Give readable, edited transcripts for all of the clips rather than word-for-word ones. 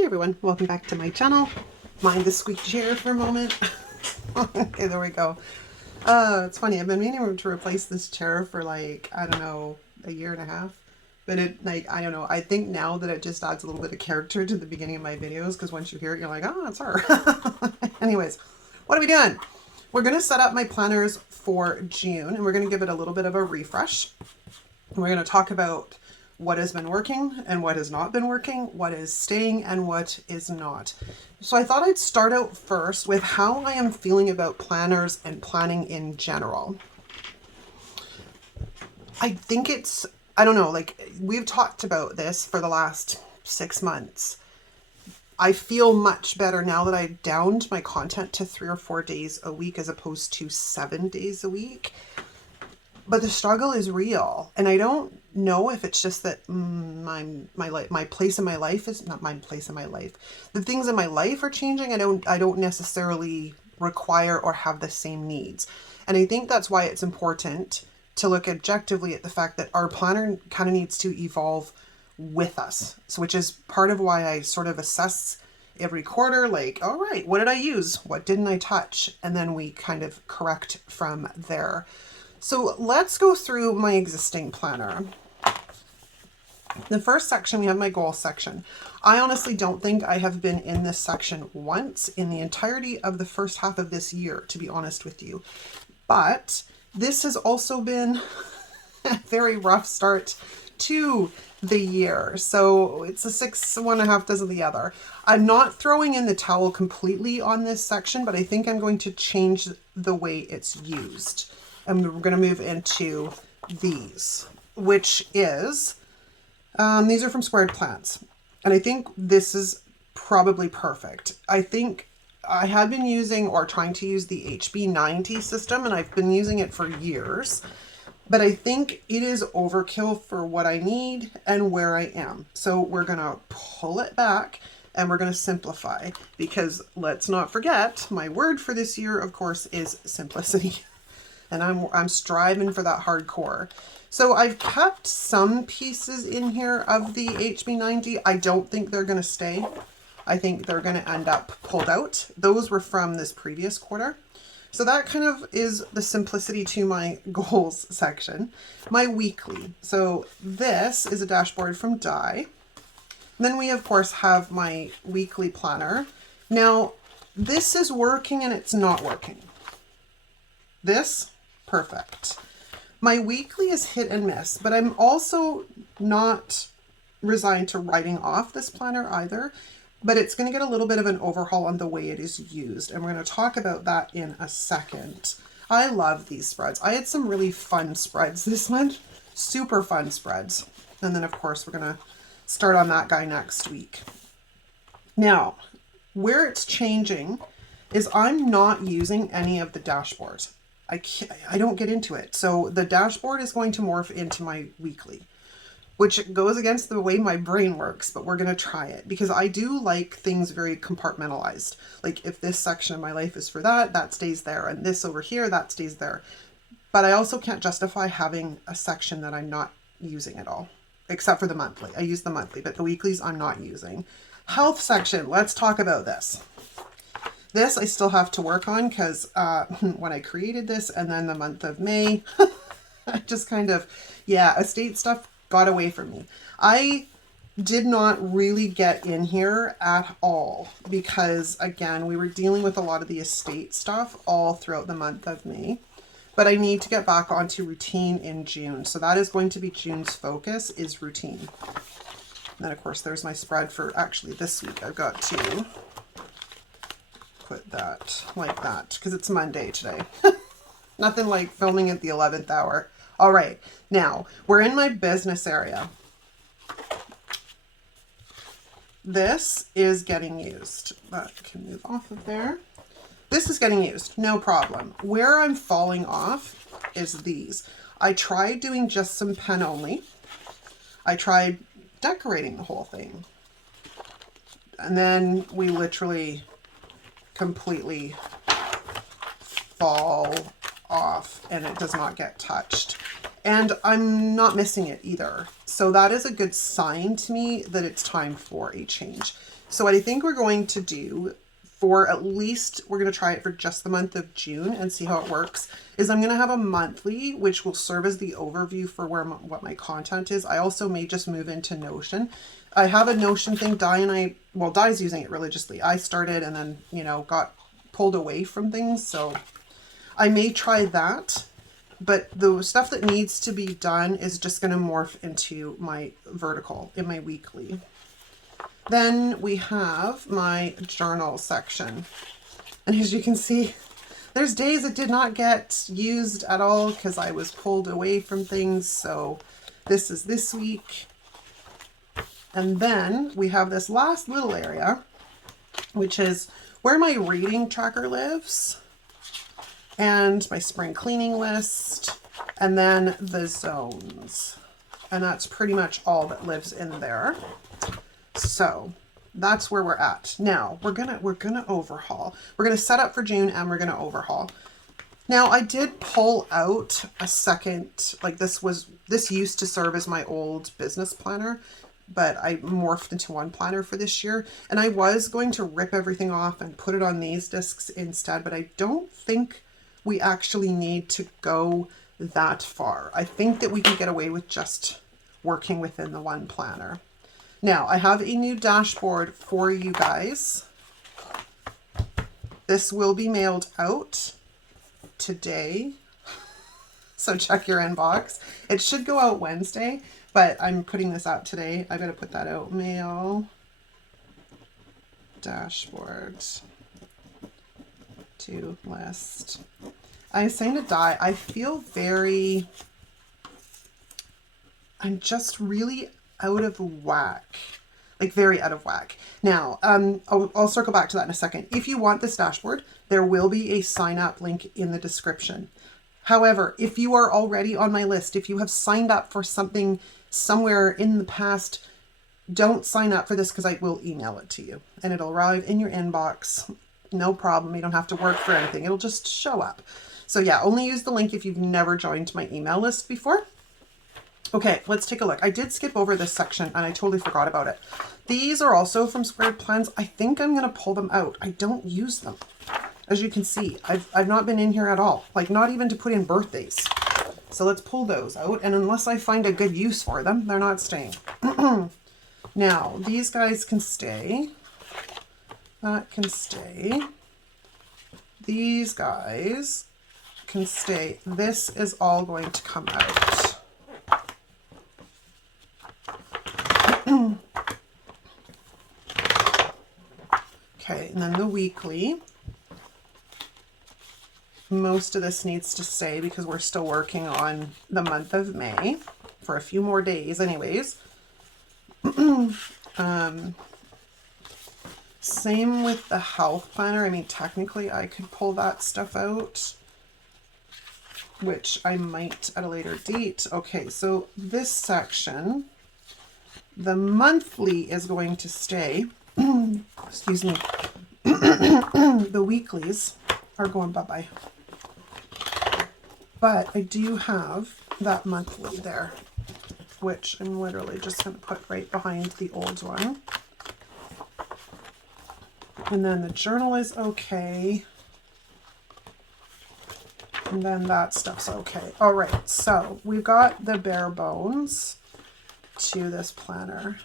Hey everyone, welcome back to my channel. Mind the squeaky chair for a moment. Okay, there we go. It's funny, I've been meaning to replace this chair for like, I don't know, a year and a half. But it, like, I don't know, I think now that it just adds a little bit of character to the beginning of my videos, because once you hear it, you're like, oh, it's her. Anyways, what are we doing? We're going to set up my planners for June, and we're going to give it a little bit of a refresh. And we're going to talk about what has been working and what has not been working, what is staying and what is not. So I thought I'd start out first with how I am feeling about planners and planning in general. I think it's, I don't know, like we've talked about this for the last 6 months. I feel much better now that I've downed my content to 3 or 4 days a week as opposed to 7 days a week. But the struggle is real, and I don't know if it's just that my place in my life is not my place in my life. The things in my life are changing. I don't necessarily require or have the same needs, and I think that's why it's important to look objectively at the fact that our planner kind of needs to evolve with us. So, which is part of why I sort of assess every quarter, like, all right, what did I use? What didn't I touch? And then we kind of correct from there. So let's go through my existing planner. The first section, we have my goal section. I honestly don't think I have been in this section once in the entirety of the first half of this year, to be honest with you. But this has also been a very rough start to the year. So it's a 6, 1.5 dozen the other. I'm not throwing in the towel completely on this section, but I think I'm going to change the way it's used. And we're going to move into these, which is, these are from Squared Plants. And I think this is probably perfect. I think I have been using or trying to use the HB90 system, and I've been using it for years. But I think it is overkill for what I need and where I am. So we're going to pull it back and we're going to simplify, because let's not forget, my word for this year, of course, is simplicity. And I'm striving for that hardcore. So I've kept some pieces in here of the HB90. I don't think they're going to stay. I think they're going to end up pulled out. Those were from this previous quarter. So that kind of is the simplicity to my goals section. My weekly. So this is a dashboard from Die. Then we, of course, have my weekly planner. Now, this is working and it's not working. This, perfect. My weekly is hit and miss, but I'm also not resigned to writing off this planner either, but it's going to get a little bit of an overhaul on the way it is used, and we're going to talk about that in a second. I love these spreads. I had some really fun spreads this month, super fun spreads. And then, of course, we're going to start on that guy next week. Now, where it's changing is I'm not using any of the dashboards. I don't get into it. So the dashboard is going to morph into my weekly, which goes against the way my brain works, but we're going to try it because I do like things very compartmentalized. Like if this section of my life is for that, that stays there. And this over here, that stays there. But I also can't justify having a section that I'm not using at all, except for the monthly. I use the monthly, but the weeklies I'm not using. Health section, let's talk about this. This I still have to work on because when I created this and then the month of May, I just kind of, yeah, estate stuff got away from me. I did not really get in here at all because, again, we were dealing with a lot of the estate stuff all throughout the month of May. But I need to get back onto routine in June. So that is going to be June's focus, is routine. And then, of course, there's my spread for actually this week. I've got to put that like that because it's Monday today. Nothing like filming at the 11th hour. All right, now we're in my business area. This is getting used. That can move off of there. This is getting used, no problem. Where I'm falling off is these. I tried doing just some pen only. I tried decorating the whole thing. And then we literally completely fall off and it does not get touched. And I'm not missing it either. So that is a good sign to me that it's time for a change. So what I think we're going to do for at least, we're going to try it for just the month of June and see how it works, is I'm going to have a monthly, which will serve as the overview for what my content is. I also may just move into Notion. I have a Notion thing. Di's using it religiously. I started and then, you know, got pulled away from things. So I may try that. But the stuff that needs to be done is just going to morph into my vertical in my weekly. Then we have my journal section. And as you can see, there's days it did not get used at all because I was pulled away from things. So this is this week. And then we have this last little area, which is where my reading tracker lives. And my spring cleaning list, and then the zones. And that's pretty much all that lives in there. So that's where we're at. Now we're gonna overhaul. We're gonna set up for June and we're gonna overhaul. Now I did pull out a second, like this used to serve as my old business planner, but I morphed into one planner for this year. And I was going to rip everything off and put it on these discs instead, but I don't think we actually need to go that far. I think that we can get away with just working within the one planner. Now, I have a new dashboard for you guys. This will be mailed out today, so check your inbox. It should go out Wednesday, but I'm putting this out today. I gotta put that out. Mail dashboard to list. I was saying to Di, I feel I'm just really out of whack. Like very out of whack. Now, I'll circle back to that in a second. If you want this dashboard, there will be a sign up link in the description. However, if you are already on my list, if you have signed up for something somewhere in the past, don't sign up for this because I will email it to you and it'll arrive in your inbox. No problem. You don't have to work for anything. It'll just show up. So yeah, only use the link if you've never joined my email list before. Okay, let's take a look. I did skip over this section and I totally forgot about it. These are also from Squared Plans. I think I'm going to pull them out. I don't use them. As you can see, I've not been in here at all. Like not even to put in birthdays. So let's pull those out. And unless I find a good use for them, they're not staying. Now, these guys can stay. That can stay. These guys can stay. This is all going to come out. Okay, and then the weekly. Most of this needs to stay because we're still working on the month of May for a few more days anyways. Same with the health planner. I mean, technically I could pull that stuff out, which I might at a later date. Okay, so this section, the monthly is going to stay. Excuse me. The weeklies are going bye-bye. But I do have that monthly there, which I'm literally just going to put right behind the old one. And then the journal is okay. And then that stuff's okay. All right, so we've got the bare bones to this planner.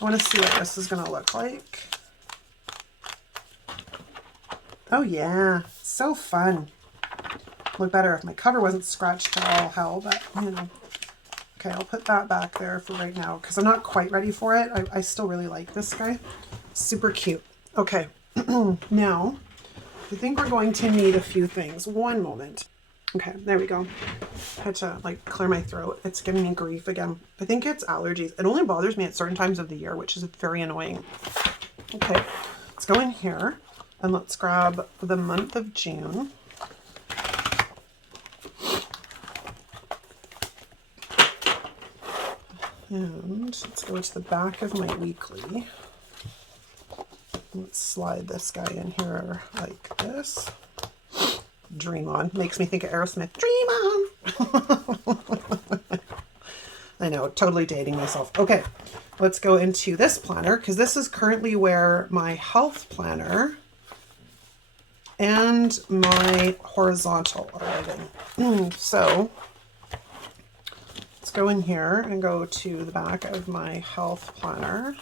I want to see what this is going to look like. Oh yeah, so fun. Look better if my cover wasn't scratched to all hell, but you know. Okay, I'll put that back there for right now because I'm not quite ready for it. I still really like this guy. Super cute. Okay, now I think we're going to need a few things. One moment. Okay, there we go. I had to like clear my throat. It's giving me grief again. I think it's allergies. It only bothers me at certain times of the year, which is very annoying. Okay, let's go in here and let's grab the month of June. And let's go to the back of my weekly. Let's slide this guy in here like this. Dream On. Makes me think of Aerosmith. Dream On! I know, totally dating myself. Okay, let's go into this planner because this is currently where my health planner and my horizontal are living. So let's go in here and go to the back of my health planner.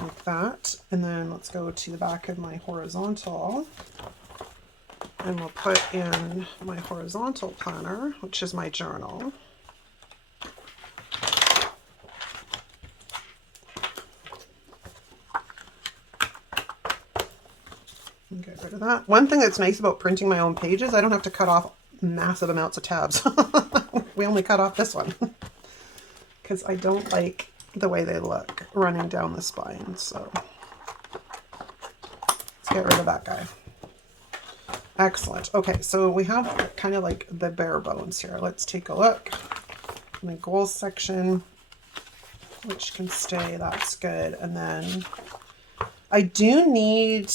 Like that. And then let's go to the back of my horizontal. And we'll put in my horizontal planner, which is my journal. And get rid of that. One thing that's nice about printing my own pages, I don't have to cut off massive amounts of tabs. We only cut off this one because I don't like the way they look running down the spine. So let's get rid of that guy. Excellent. Okay, so we have kind of like the bare bones here. Let's take a look. My goals section, which can stay, that's good. And then I do need,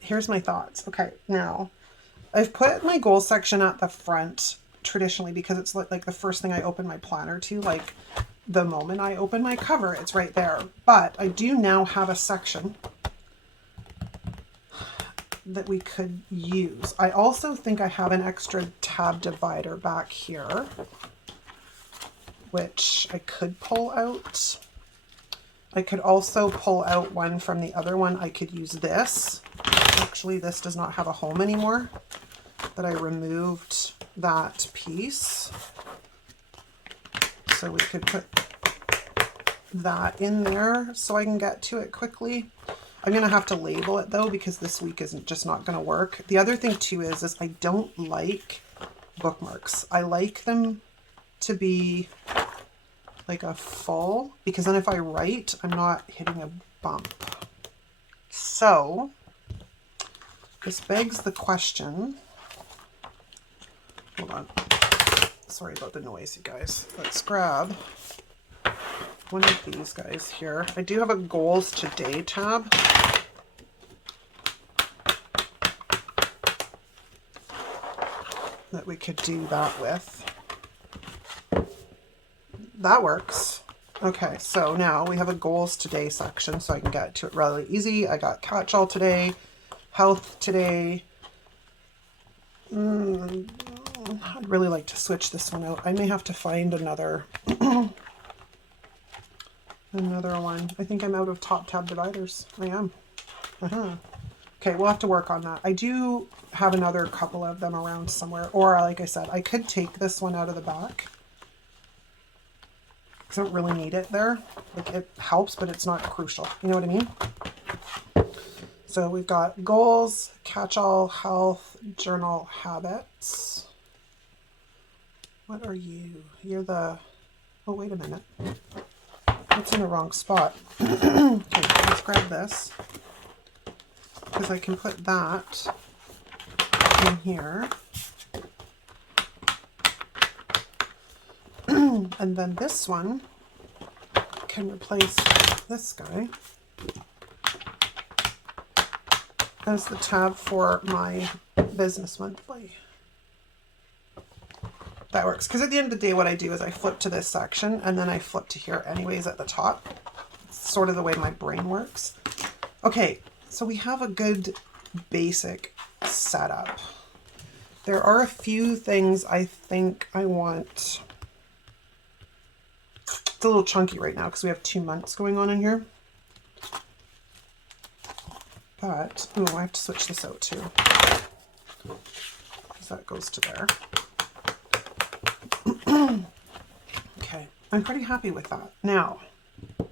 here's my thoughts. Okay, now I've put my goals section at the front traditionally because it's like the first thing I open my planner to, like the moment I open my cover, it's right there. But I do now have a section that we could use. I also think I have an extra tab divider back here, which I could pull out. I could also pull out one from the other one. I could use this. Actually, this does not have a home anymore, but I removed that piece. So we could put that in there so I can get to it quickly. I'm going to have to label it though, because this week isn't just not going to work. The other thing too is I don't like bookmarks. I like them to be like a full, because then if I write, I'm not hitting a bump. So this begs the question, hold on. Sorry about the noise, you guys. Let's grab one of these guys here. I do have a goals today tab. That we could do that with. That works. Okay, so now we have a goals today section so I can get to it really easy. I got catch-all today, health today. I'd really like to switch this one out. I may have to find another another one. I think I'm out of top tab dividers. I am. Okay, we'll have to work on that. I do have another couple of them around somewhere. Or like I said, I could take this one out of the back. I don't really need it there. Like it helps, but it's not crucial. You know what I mean? So we've got goals, catch-all, health, journal, habits. What are you? You're the, oh, wait a minute. It's in the wrong spot. Okay, let's grab this because I can put that in here. And then this one can replace this guy as the tab for my business monthly. That works, because at the end of the day what I do is I flip to this section and then I flip to here anyways at the top. It's sort of the way my brain works. Okay, so we have a good basic setup. There are a few things I think I want. It's a little chunky right now because we have 2 months going on in here. But, oh, I have to switch this out too, because that goes to there. Okay, I'm pretty happy with that. Now, is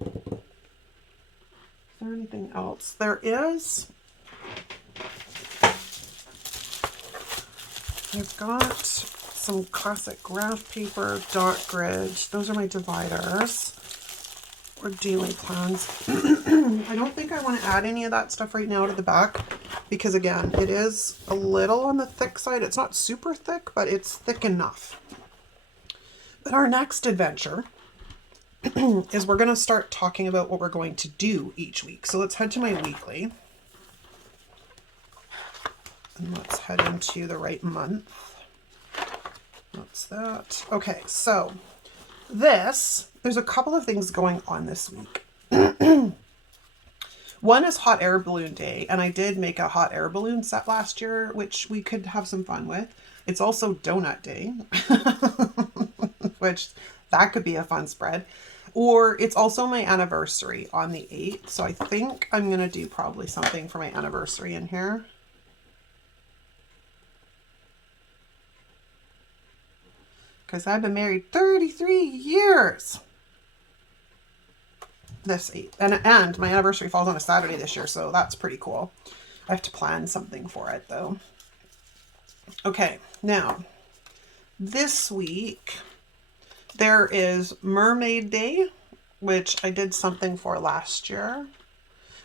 there anything else? There is. I've got some classic graph paper, dot grid. Those are my dividers or daily plans. I don't think I want to add any of that stuff right now to the back because, again, it is a little on the thick side. It's not super thick, but it's thick enough. But our next adventure is we're going to start talking about what we're going to do each week. So let's head to my weekly. And let's head into the right month. That's that. Okay, so there's a couple of things going on this week. One is hot air balloon day, and I did make a hot air balloon set last year, which we could have some fun with. It's also donut day, which that could be a fun spread. Or it's also my anniversary on the 8th, so I think I'm going to do probably something for my anniversary in here. Because I've been married 33 years. This 8th. And my anniversary falls on a Saturday this year, so that's pretty cool. I have to plan something for it, though. Okay, now, this week, there is Mermaid Day, which I did something for last year.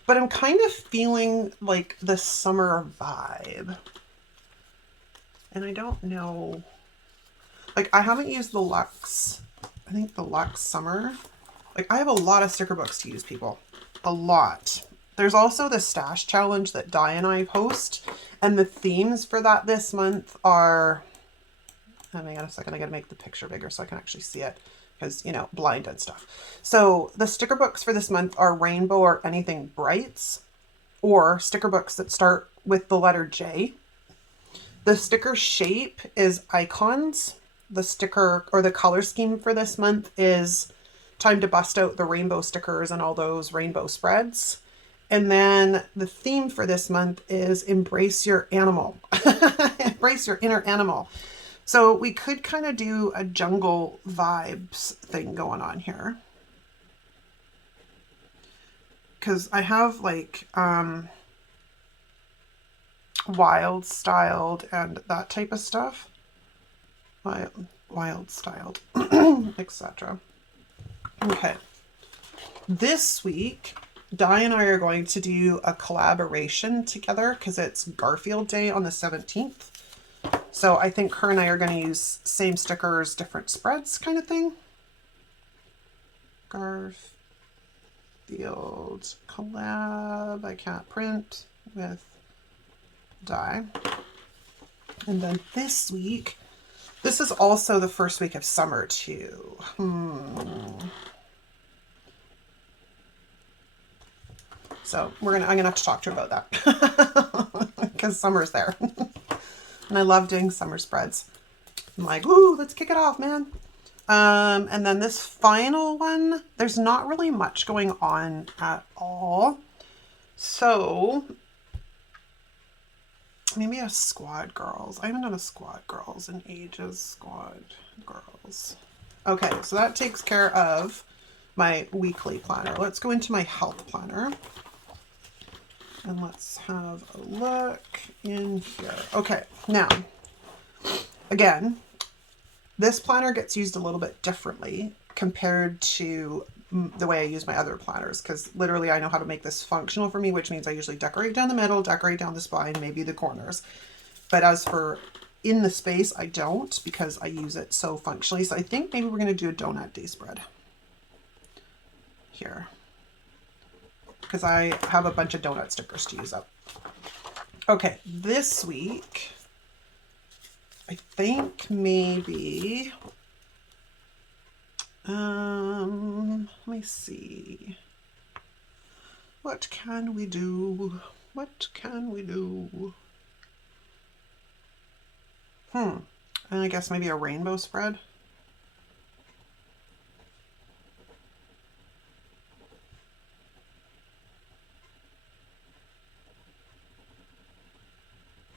But I'm kind of feeling like the summer vibe. And I don't know. Like, I haven't used the Luxe. I think the Luxe Summer. Like, I have a lot of sticker books to use, people. A lot. There's also the Stash Challenge that Di and I post. And the themes for that this month are... Hang on a second. I gotta make the picture bigger so I can actually see it. Because, you know, blind and stuff. So, the sticker books for this month are Rainbow or Anything Brights. Or sticker books that start with the letter J. The sticker shape is Icons. The sticker or the color scheme for this month is Time to Bust Out the Rainbow Stickers and all those rainbow spreads. And then the theme for this month is Embrace Your Animal. Embrace your inner animal. So we could kind of do a jungle vibes thing going on here. Because I have like wild styled and that type of stuff. Wild styled, etc. Okay. This week, Di and I are going to do a collaboration together because it's Garfield Day on the 17th. So I think her and I are going to use same stickers, different spreads kind of thing. Garfield collab. I can't print with Di. And then this week, this is also the first week of summer too. So I'm gonna have to talk to her about that because summer's there. And I love doing summer spreads. I'm like, woo, let's kick it off, man. And then this final one, there's not really much going on at all. So maybe a Squad Girls. I haven't done a Squad Girls in ages. Squad Girls. Okay, so that takes care of my weekly planner. Let's go into my health planner. And let's have a look in here. Okay, now, again, this planner gets used a little bit differently compared to the way I use my other planners, because literally I know how to make this functional for me, which means I usually decorate down the middle, decorate down the spine, maybe the corners. But as for in the space, I don't, because I use it so functionally. So I think maybe we're going to do a donut day spread here, because I have a bunch of donut stickers to use up. Okay, this week, I think maybe, let me see. What can we do? What can we do? And I guess maybe a rainbow spread.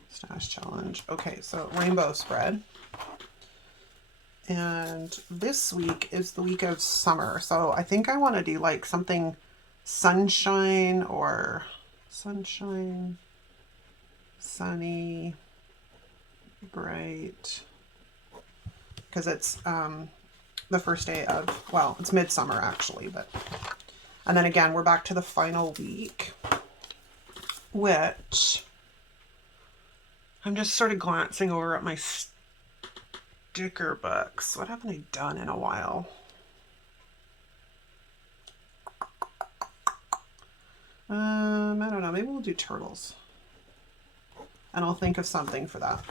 Stash challenge. Okay, so rainbow spread. And this week is the week of summer. So I think I want to do like something sunshine or sunshine, sunny, bright. Because it's the first day of, well, it's midsummer actually, but, and then again, we're back to the final week, which I'm just sort of glancing over at my sticker books. What haven't I done in a while? I don't know. Maybe we'll do turtles. and I'll think of something for that.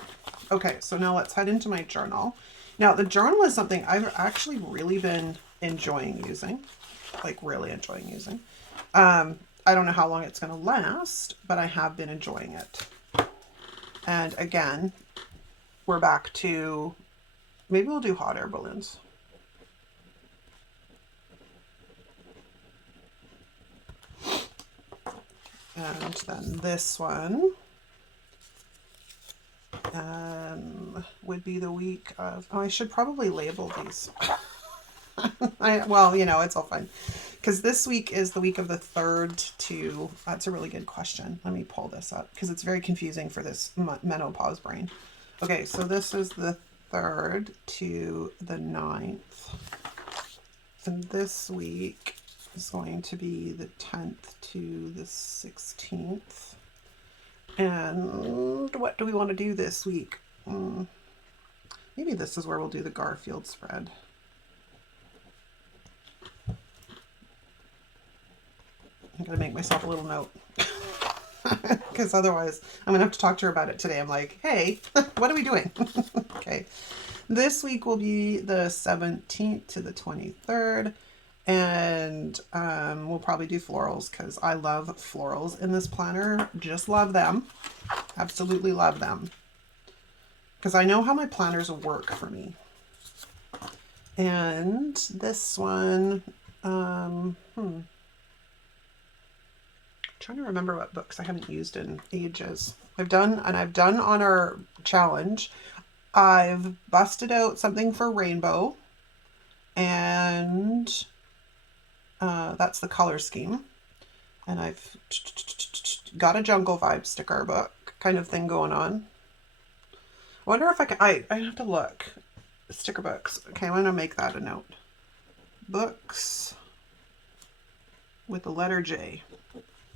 Okay, so now let's head into my journal. Now, the journal is something I've actually really been enjoying using, like really enjoying using. I don't know how long it's going to last, but I have been enjoying it. And again, we're back to, maybe we'll do hot air balloons. And then this one would be the week of, oh, I should probably label these. Well, you know, it's all fine. Because this week is the week of the 3rd to, that's a really good question. Let me pull this up because it's very confusing for this menopause brain. Okay, so this is the 3rd to the 9th. And this week is going to be the 10th to the 16th. And what do we want to do this week? Maybe this is where we'll do the Garfield spread. I'm going to make myself a little note. Because otherwise I'm going to have to talk to her about it today. I'm like, hey, what are we doing? Okay. This week will be the 17th to the 23rd. And we'll probably do florals because I love florals in this planner. Just love them. Absolutely love them. Because I know how my planners work for me. And this one, trying to remember what books I haven't used in ages. I've done on our challenge. I've busted out something for Rainbow, and that's the color scheme. And I've got a Jungle Vibe sticker book kind of thing going on. I wonder if I have to look. Sticker books. Okay, I'm going to make that a note. Books with the letter J.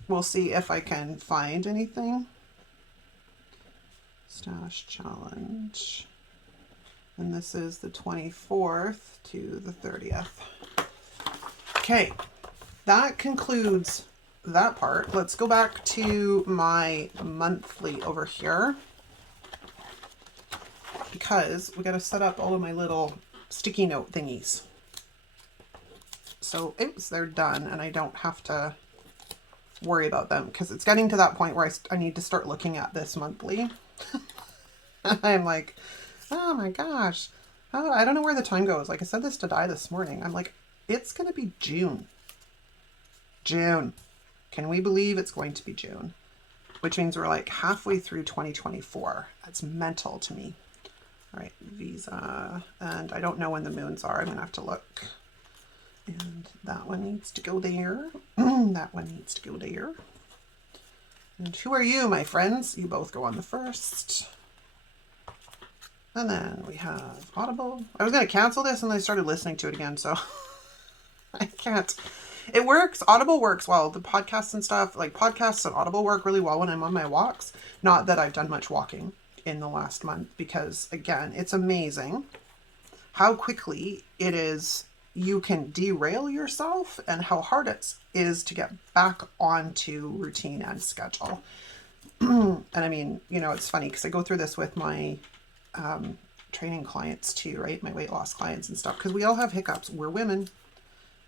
We'll see if I can find anything. Stash challenge. And this is the 24th to the 30th. Okay, that concludes that part. Let's go back to my monthly over here, because we got to set up all of my little sticky note thingies. So, oops, they're done, and I don't have to worry about them because it's getting to that point where I need to start looking at this monthly. I'm like, oh my gosh, I don't know where the time goes. Like I said this to Di this morning. I'm like, it's going to be June. June. Can we believe it's going to be June? Which means we're like halfway through 2024. That's mental to me. All right, Visa. And I don't know when the moons are. I'm going to have to look. And that one needs to go there. That one needs to go there. And who are you, my friends? You both go on the 1st. And then we have Audible. I was going to cancel this and I started listening to it again, so I can't. It works. Audible works well. The podcasts and stuff, like podcasts and Audible work really well when I'm on my walks. Not that I've done much walking in the last month because, again, it's amazing how quickly it is you can derail yourself and how hard it is to get back onto routine and schedule. And I mean, you know, it's funny because I go through this with my training clients too, right? My weight loss clients and stuff, because we all have hiccups. We're women.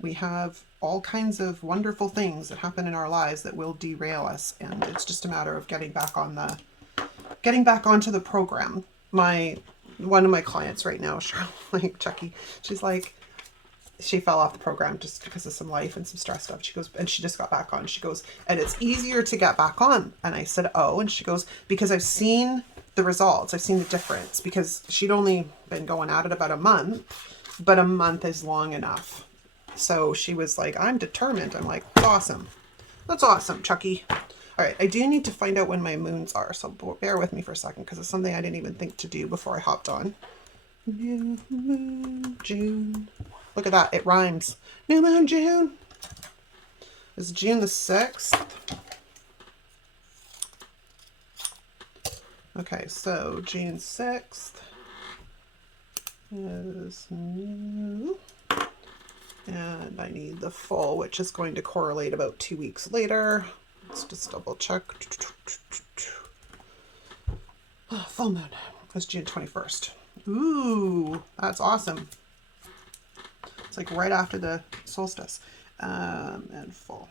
We have all kinds of wonderful things that happen in our lives that will derail us. And it's just a matter of getting back onto the program. One of my clients right now, like Chucky, she's like, she fell off the program just because of some life and some stress stuff. She goes, and she just got back on. She goes, and it's easier to get back on. And I said, oh, and she goes, because I've seen the results. I've seen the difference, because she'd only been going at it about a month, but a month is long enough. So she was like, I'm determined. I'm like, that's awesome. That's awesome, Chucky. All right. I do need to find out when my moons are. So bear with me for a second, because it's something I didn't even think to do before I hopped on. New moon, June. Look at that. It rhymes. New moon, June. It's June the 6th. Okay, so June 6th is new. And I need the full, which is going to correlate about 2 weeks later. Let's just double check. Full moon is June 21st. Ooh, that's awesome. It's like right after the solstice. And full.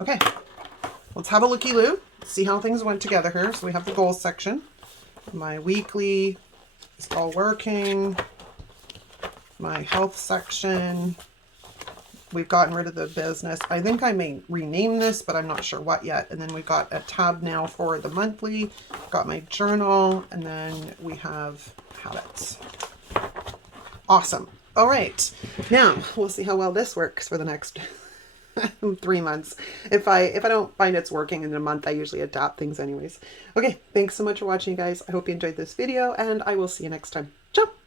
Okay, let's have a looky-loo. See how things went together here. So we have the goals section. My weekly is all working. My health section. We've gotten rid of the business. I think I may rename this, but I'm not sure what yet. And then we got a tab now for the monthly. Got my journal, and then we have habits. Awesome. All right. Now we'll see how well this works for the next 3 months. If I don't find it's working in a month, I usually adapt things anyways. Okay. Thanks so much for watching, guys. I hope you enjoyed this video, and I will see you next time. Ciao.